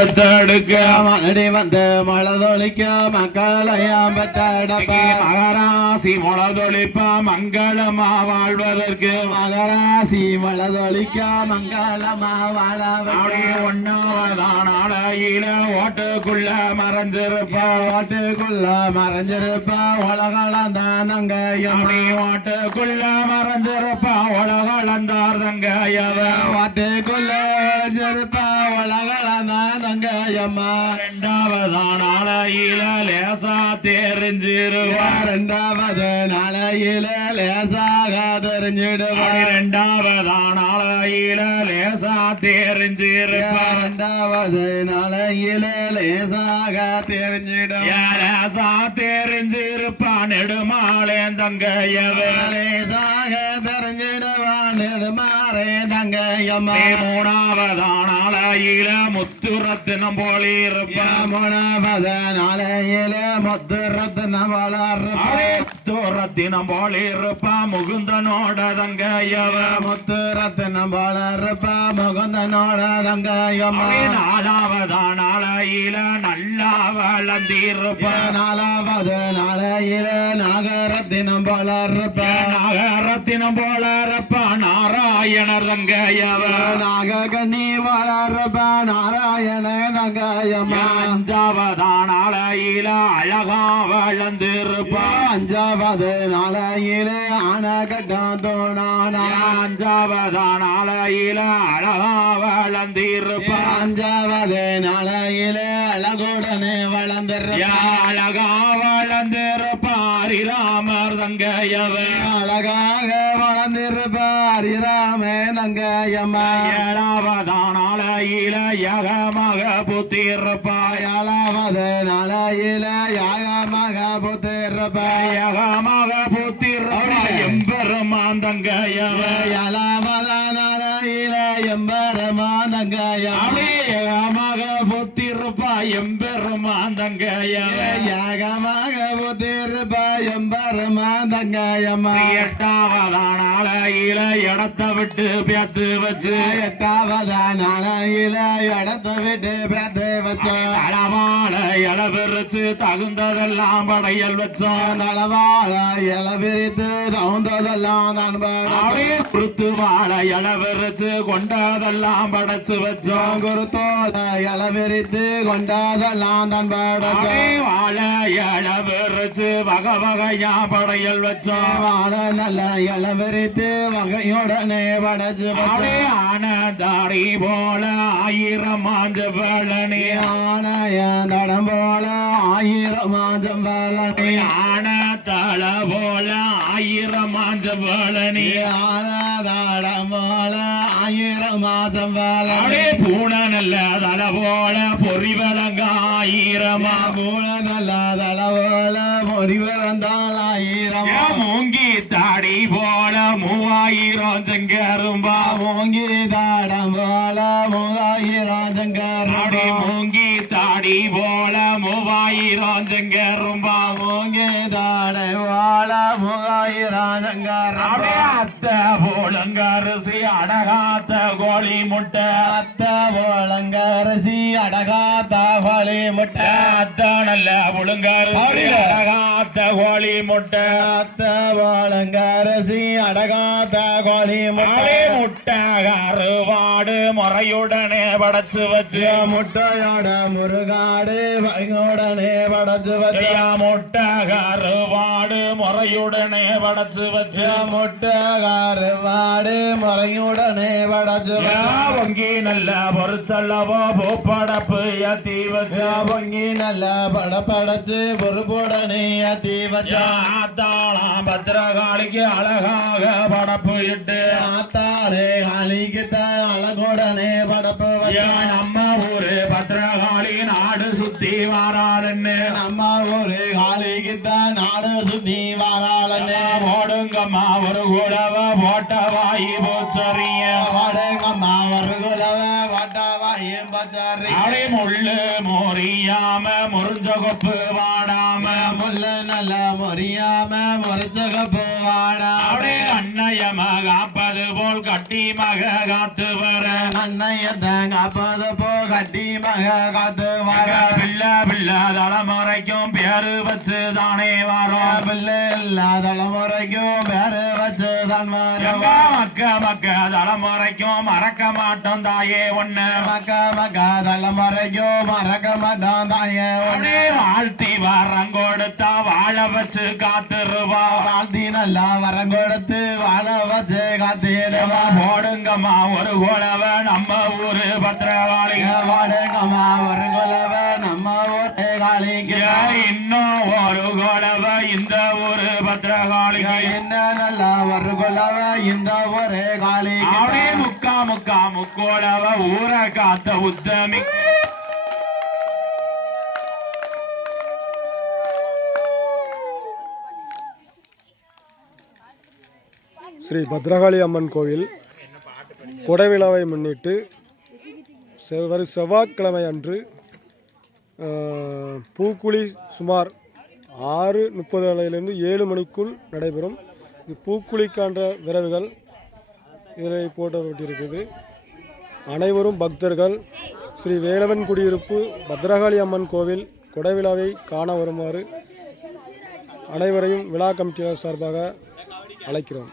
பெற்றெடுக்க மலடி வந்து மலதொழிக்க மக்களையாம் பெற்றெடுப்ப மகராசி முளதொழிப்ப மங்களமா வாழ்வதற்கு மகராசி மலதொழிக்க மங்களமா வாழ ஒன்னாவதான அலையில ஓட்டுக்குள்ள மறைஞ்சிருப்ப ஓட்டுக்குள்ள மறைஞ்சிருப்ப உலகளந்தான் தங்கையம் ஓட்டுக்குள்ள மறைஞ்சிருப்ப உலகளந்தார் தங்கையவ ஓட்டுக்குள்ள மறைஞ்சிருப்ப உலகளந்தான் தங்கையம்மா இரண்டாவதான அலையில லேசா தெரிஞ்சிருவா இரண்டாவது நாளையில லேசாக தெரிஞ்சிடுவா இரண்டாவதான அலையில லேசா தெரிஞ்சிருப்பா இரண்டாவது நாளையில லேசாக தெரிஞ்சிடுவா லேசா தெரிஞ்சிருப்பா நெடுமாளேன் தங்கையவ லேசாக தெரிஞ்சிடுவா நெடுமாறே தங்கையம்மா மூணாவதான அலையில முத்துரத்தினம் போலிருப்பா மூணாவது நாளையில மொத்த ரத்னம் வளர்ப்பா முத்துரத்தினம் போலிருப்பா முகுந்தனோட தங்கையவ முத்து ரத்னம் வளர்ப்பா முகுந்தனோட தங்கையம்மா நாலாவதான அலையில நல்லா வளர்ந்திருப்பா நாலாவது நாளையில நாகரத்தினம் வளர்ப்பா நாகரத்தினம் போலறப்பா நாராயணர் தங்கையவ நாககண்ணி வளர்ப்பா நாராயண தங்கையம்மா அஞ்சாவதான அலையில அழகா வளர்ந்திருப்பா அஞ்சாவது நாளையில ஆனகட்டம் தோணானா அஞ்சாவதான அலையில அழகா வளர்ந்திருப்பா அஞ்சாவது நாளையில அழகுடனே வளர்ந்திருப்பா அழகா வளர்ந்திருப்பாரி ராமர் தங்கையவ அழகாக வளர்ந்திருப்பார் இராமே தங்கையம்மா ஏழாவதான அலையில யகமக புத்திருப்பா ஏழாவது நாளையில யாகமாக புத்திருப்பா யகமக புத்திருப்பா எம்பெருமான் தங்கையவ ஏழாவது நாளையில எம்பெருமா தங்கையம்மா யகமக புத்திருப்பா எம்பெருமான் தங்கையவ யாகமாக புத்திருப்பா எம்பெருமா தங்கையம்மா எட்டாவதான அலையில இடத்த விட்டு பேத்து வச்சு எட்டாவது நாளையில இடத்தை விட்டு பேத்து வச்சோம் அளவால இளவிரிச்சு தகுந்ததெல்லாம் படையல் வச்சோம் நலவாழ இல விரித்து தகுந்ததெல்லாம் தான் அப்படியே குருத்து வாழ இளவிரிச்சு கொண்டதெல்லாம் படைச்சு வச்சோம் குருத்தோட இல விரித்து கொண்டதெல்லாம் தான் அப்படியே வாழ இளவிரிச்சு வகை வகையா படையல் வச்சோம் வாழ நல்ல இல விரித்து வகையுடனே படைச்சு அப்படியே ஆனதாரி போல ஆயிரம் மாஞ்ச வேளனே ஆனைய தடம் போல ஆயிரம் மாதம் வேளனே ஆன தள போல ஆயிரம் மாஞ்ச வேளனே ஆனதடம் போல ஆயிரம் மாதம் வேளனே அப்படியே பூன நல்ல தள போல பொறி வழங்க ஆயிரமா பூன நல்ல தள போல முடிவிறந்தால் ஆயிரம் மூங்கி தாடி போல 3000 செங்கரும்பா மூங்கி தாடம் போல 3000 செங்கரும்பா மூங்கி தாடி போல 3000 செங்கரும்பா மூங்கி தாடை போல 3000 செங்கரும்பா அத்தை போலங்கரிசி அடகாத்த கோழி முட்டை அத்தை போலங்கரிசி அடகாத்த கோழி முட்டை அத்தை நல்ல புழுங்கரிசி அடகாத்த கோழி முட்டை அத்தை போலங்கரிசி அடகாத்த கோழி முட்டை முட்டை கருவாடு முறையுடனே படைச்சு வச்சு முட்டையோட முருகாடு வைகோடனே படைச்சு வச்ச முட்டை கருவாடு முறையுடனே படைச்சு வச்சு முட்டை கருவாடு முறையுடனே படைச்சு பொங்கி நல்ல பொருச்சல்லவோ பூப்படப்பு ஏத்தி வச்சு பொங்கி நல்ல படப்படைச்சு பொறுப்புடனே ஏத்தி வச்சா தாளாம் பத்திரகாளிக்கு அழகாக படப்பு இட்டு ஆத்தாளே காளிக்கு அழகுடனே படப்பு வச்சா நம்ம ஊரு பத்திரகாளி நாடு சுத்தி வாராளன்னு நம்ம ஊரு காளிக்கு நாடு சுத்தி வாராளன்னு ஓடுங்கம்மா ஒரு குலவ போட்ட வாயி போச்சறிய ஓடுங்கம்மா ஒரு குலவ போட்ட வாயும் போச்சறி அடி முள்ளு மோரியாம முறிஞ்ச கொப்பு வாடாம முள்ள நல்ல முறியாம முறிச்ச கப்பு வாடா அடி அண்ணன் நன்னயம காப்பது போல் கட்டி மக காத்து வர நன்னயத்தை காப்பது போ கட்டி மக காத்து வர பிள்ளை பிள்ளை தலைமுறைக்கும் பேரு வச்சு தானே வரோம் பிள்ளை எல்லா தலைமுறைக்கும் பேரு வச்சு தான் வரும் மக்க மக்க தலைமுறைக்கும் மறக்க மாட்டோம் தாயே ஒண்ணு மக்க மக்க தலைமுறைக்கும் மறக்க மாட்டோம் தாயே ஒண்ணு வாழ்த்தி வரம் கொடுத்தா வாழ வச்சு காத்துருவா வாழ்த்தி நல்லா வரம் கொடுத்து வாழ வச்சு காத்திடுவா போடுங்கம்மா ஒரு குலவ நம்ம ஊரு பத்திரகாளிங்க வாடுங்கம்மா ஒரு குலவ நம்ம ஊரு காளிக்கு இன்னும் ஒரு குலவ இந்த ஊரு பத்திரகாளிங்க என்ன நல்லா ஒரு குலவ இந்த ஒரு காளிக்கு அப்படியே முக்கா முக்கா முக்கோளவ ஊரை காத்த உத்தமி ஸ்ரீ பத்ரகாளி அம்மன் கோவில் கொடைவிழாவை முன்னிட்டு செவ்வாய்க்கிழமை அன்று பூக்குழி சுமார் 6:30 அளவிலிருந்து 7 மணிக்குள் நடைபெறும். இது பூக்குழிக்கான்ற விரவுகள் இதில் போட்டப்பட்டிருக்குது. அனைவரும் பக்தர்கள் ஸ்ரீ வேலவன் குடியிருப்பு பத்ரகாளி அம்மன் கோவில் கொடைவிழாவை காண வருமாறு அனைவரையும் விழா கமிட்டியார் சார்பாக அழைக்கிறோம்.